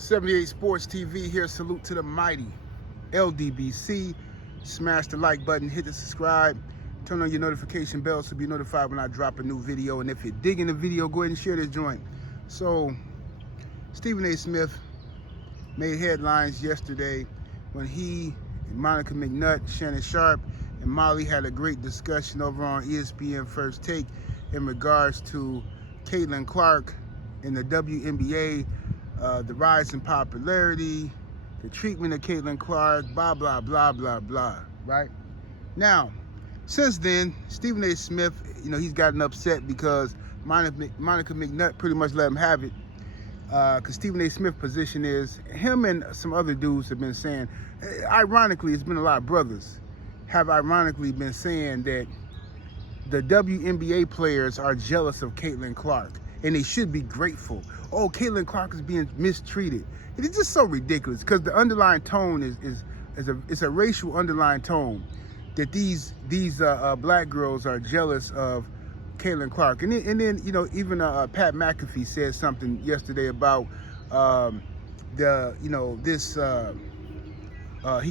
78 Sports TV here. Salute to the mighty LDBC. Smash the like button, hit the subscribe, turn on your notification bell so be notified when I drop a new video. And if you're digging the video, go ahead and share this joint. So Stephen A. Smith made headlines yesterday when he and Monica McNutt, Shannon Sharpe, and Molly had a great discussion over on ESPN First Take in regards to Caitlin Clark in the WNBA, the rise in popularity, the treatment of Caitlin Clark, blah, blah, blah, blah, blah, right? Now, since then, Stephen A. Smith, he's gotten upset because Monica McNutt pretty much let him have it. Because Stephen A. Smith's position is, him and some other dudes have been saying, ironically, it's been a lot of brothers, have ironically been saying that the WNBA players are jealous of Caitlin Clark and they should be grateful. Oh, Caitlin Clark is being mistreated. It is just so ridiculous because the underlying tone is a racial underlying tone that these black girls are jealous of Caitlin Clark. And then even Pat McAfee said something yesterday about he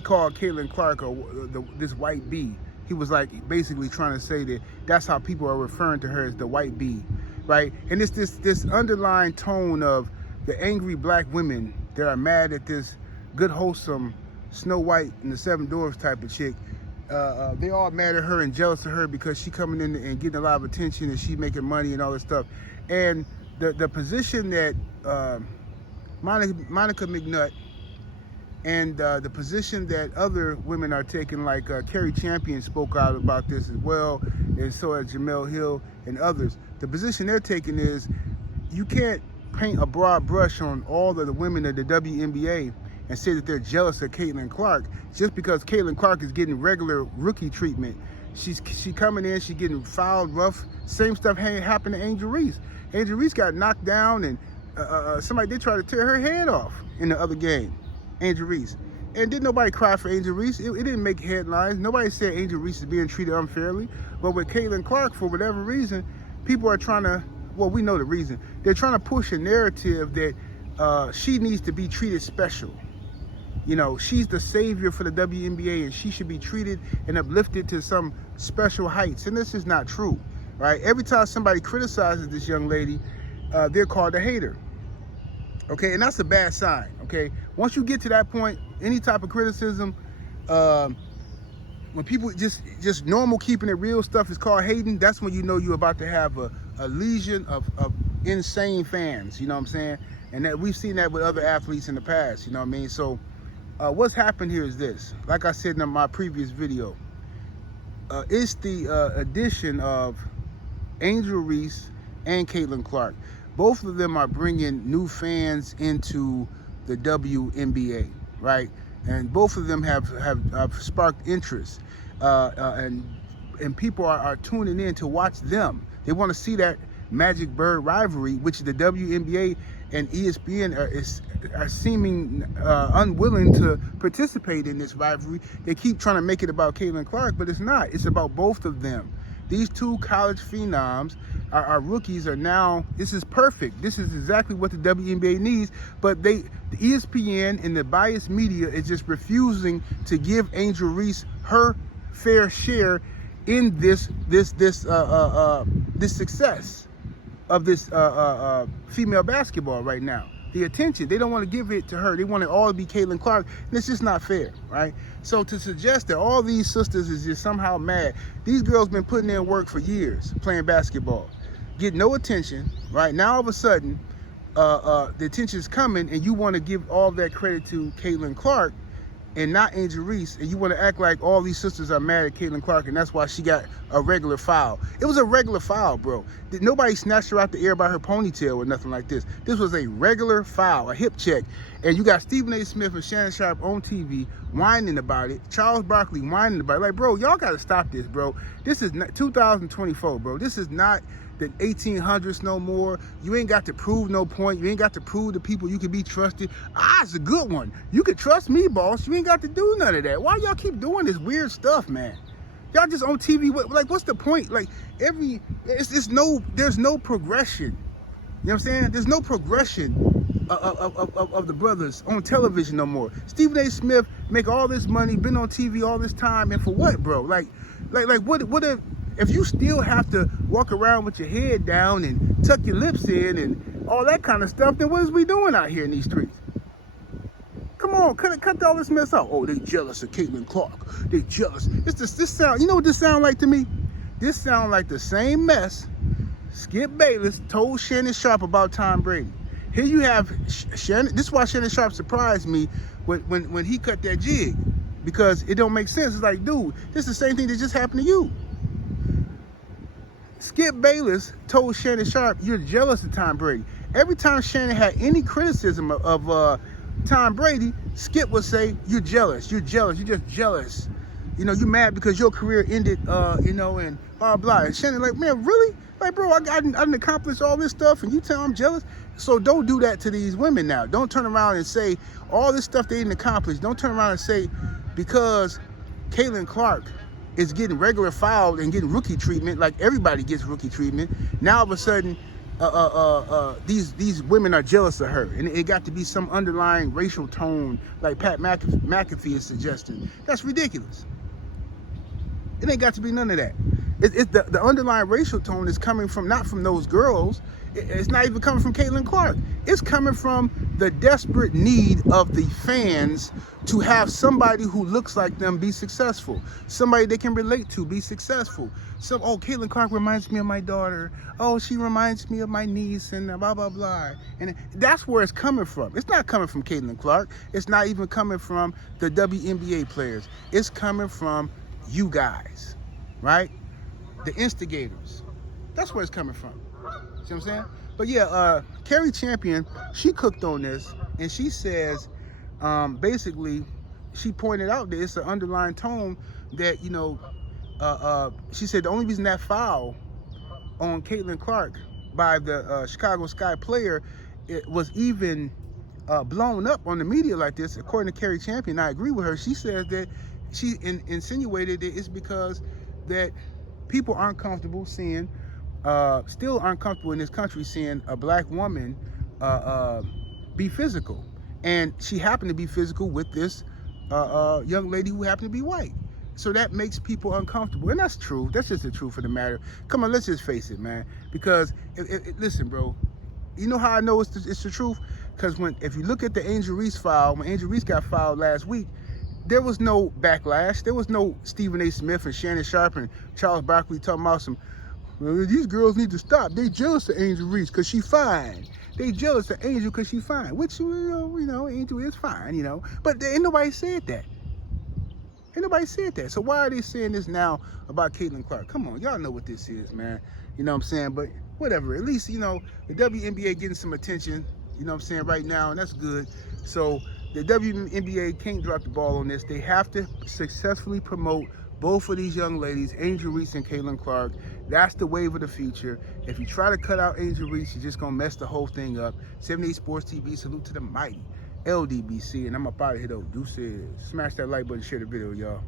called Caitlin Clark this white bee. He was like basically trying to say that that's how people are referring to her, as the white bee, right? And it's this underlying tone of the angry black women that are mad at this good, wholesome Snow White and the Seven Dwarfs type of chick. They all mad at her and jealous of her because she coming in and getting a lot of attention and she making money and all this stuff. And the position that Monica McNutt and the position that other women are taking, like Carrie Champion spoke out about this as well, and so has Jemele Hill and others. The position they're taking is you can't paint a broad brush on all of the women of the WNBA and say that they're jealous of Caitlin Clark just because Caitlin Clark is getting regular rookie treatment. She coming in, she getting fouled, rough. Same stuff happened to Angel Reese. Angel Reese got knocked down and somebody did try to tear her head off in the other game. Angel Reese. And didn't nobody cry for Angel Reese? It didn't make headlines. Nobody said Angel Reese is being treated unfairly. But with Caitlin Clark, for whatever reason, people are trying to, well, we know the reason. They're trying to push a narrative that she needs to be treated special. She's the savior for the WNBA and she should be treated and uplifted to some special heights. And this is not true, right? Every time somebody criticizes this young lady, they're called a hater. Okay, and that's a bad sign, okay? Once you get to that point, any type of criticism, when people just normal keeping it real stuff is called hating, that's when you know you're about to have a legion of insane fans, you know what I'm saying? And that we've seen that with other athletes in the past, you know what I mean? So what's happened here is this. Like I said in my previous video, it's the addition of Angel Reese and Caitlin Clark. Both of them are bringing new fans into the WNBA, right? And both of them have sparked interest, and people are tuning in to watch them. They want to see that Magic Bird rivalry, which the WNBA and ESPN are seeming unwilling to participate in this rivalry. They keep trying to make it about Caitlin Clark, but it's not. It's about both of them. These two college phenoms, our rookies, are now, this is perfect. This is exactly what the WNBA needs, but the ESPN and the biased media is just refusing to give Angel Reese her fair share in this success of this female basketball right now. The attention, they don't want to give it to her. They want it all to be Caitlin Clark, and it's just not fair, right? So to suggest that all these sisters is just somehow mad, these girls been putting in work for years playing basketball, get no attention, right? Now all of a sudden, the attention is coming, and you want to give all that credit to Caitlin Clark and not Angel Reese, and you want to act like all these sisters are mad at Caitlin Clark, and that's why she got a regular foul. It was a regular foul, bro. Nobody snatched her out the air by her ponytail or nothing like this. This was a regular foul, a hip check. And you got Stephen A. Smith and Shannon Sharpe on TV whining about it. Charles Barkley whining about it. Like, bro, y'all got to stop this, bro. This is not 2024, bro. This is not the 1800s no more. You ain't got to prove no point. You ain't got to prove to people you can be trusted. It's a good one. You can trust me, boss. You ain't got to do none of that. Why y'all keep doing this weird stuff, man? Y'all just on TV. Like, what's the point? Like, there's no progression. what I'm saying? There's no progression of the brothers on television no more. Stephen A. Smith make all this money, been on TV all this time, and for what, bro? Like what if you still have to walk around with your head down and tuck your lips in and all that kind of stuff, then what is we doing out here in these streets? Come on, cut all this mess out. Oh, they jealous of Caitlin Clark. They jealous. This sound. You know what this sound like to me? This sound like the same mess Skip Bayless told Shannon Sharpe about Tom Brady. Here you have Shannon. This is why Shannon Sharpe surprised me when he cut that jig, because it don't make sense. It's like, dude, this is the same thing that just happened to you. Skip Bayless told Shannon Sharpe, you're jealous of Tom Brady. Every time Shannon had any criticism of Tom Brady, Skip would say, you're jealous, you're just jealous. You know, you're mad because your career ended, you know, and blah, blah. And Shannon like, man, really? Like, bro, I didn't accomplish all this stuff and you tell I'm jealous? So don't do that to these women now. Don't turn around and say all this stuff they didn't accomplish. Don't turn around and say because Caitlin Clark is getting regular fouled and getting rookie treatment, like everybody gets rookie treatment, now all of a sudden these women are jealous of her, and it got to be some underlying racial tone, like Pat McAfee is suggesting. That's ridiculous. It ain't got to be none of that. It's the underlying racial tone is coming from not from those girls. It's not even coming from Caitlin Clark. It's coming from the desperate need of the fans to have somebody who looks like them be successful, somebody they can relate to be successful. Oh, Caitlin Clark reminds me of my daughter. Oh, she reminds me of my niece, and blah, blah, blah. And that's where it's coming from. It's not coming from Caitlin Clark. It's not even coming from the WNBA players. It's coming from you guys, right? The instigators. That's where it's coming from. See what I'm saying? But yeah, Cari Champion, she cooked on this, and she says, basically, she pointed out that it's an underlying tone that, you know, she said the only reason that foul on Caitlin Clark by the Chicago Sky player it was even blown up on the media like this, according to Cari Champion, I agree with her. She says that she insinuated that it's because that people aren't comfortable seeing, still aren't comfortable in this country seeing a black woman be physical. And she happened to be physical with this young lady who happened to be white. So that makes people uncomfortable. And that's true. That's just the truth of the matter. Come on, let's just face it, man. Because, listen, bro, you know how I know it's the truth? Because if you look at the Angel Reese file, when Angel Reese got filed last week, there was no backlash. There was no Stephen A. Smith and Shannon Sharpe and Charles Barkley talking about some, well, these girls need to stop. They jealous of Angel Reese because she fine. They jealous of Angel because she fine. Which, you know, Angel is fine, you know. But ain't nobody said that. Ain't nobody said that. So why are they saying this now about Caitlin Clark? Come on, y'all know what this is, man. You know what I'm saying? But whatever. At least, you know, the WNBA getting some attention, you know what I'm saying, right now, and that's good. So the WNBA can't drop the ball on this. They have to successfully promote both of these young ladies, Angel Reese and Caitlin Clark. That's the wave of the future. If you try to cut out Angel Reese, you're just going to mess the whole thing up. 78 Sports TV, salute to the mighty LDBC. And I'm up out of here, though. Deuces. Smash that like button, share the video, y'all.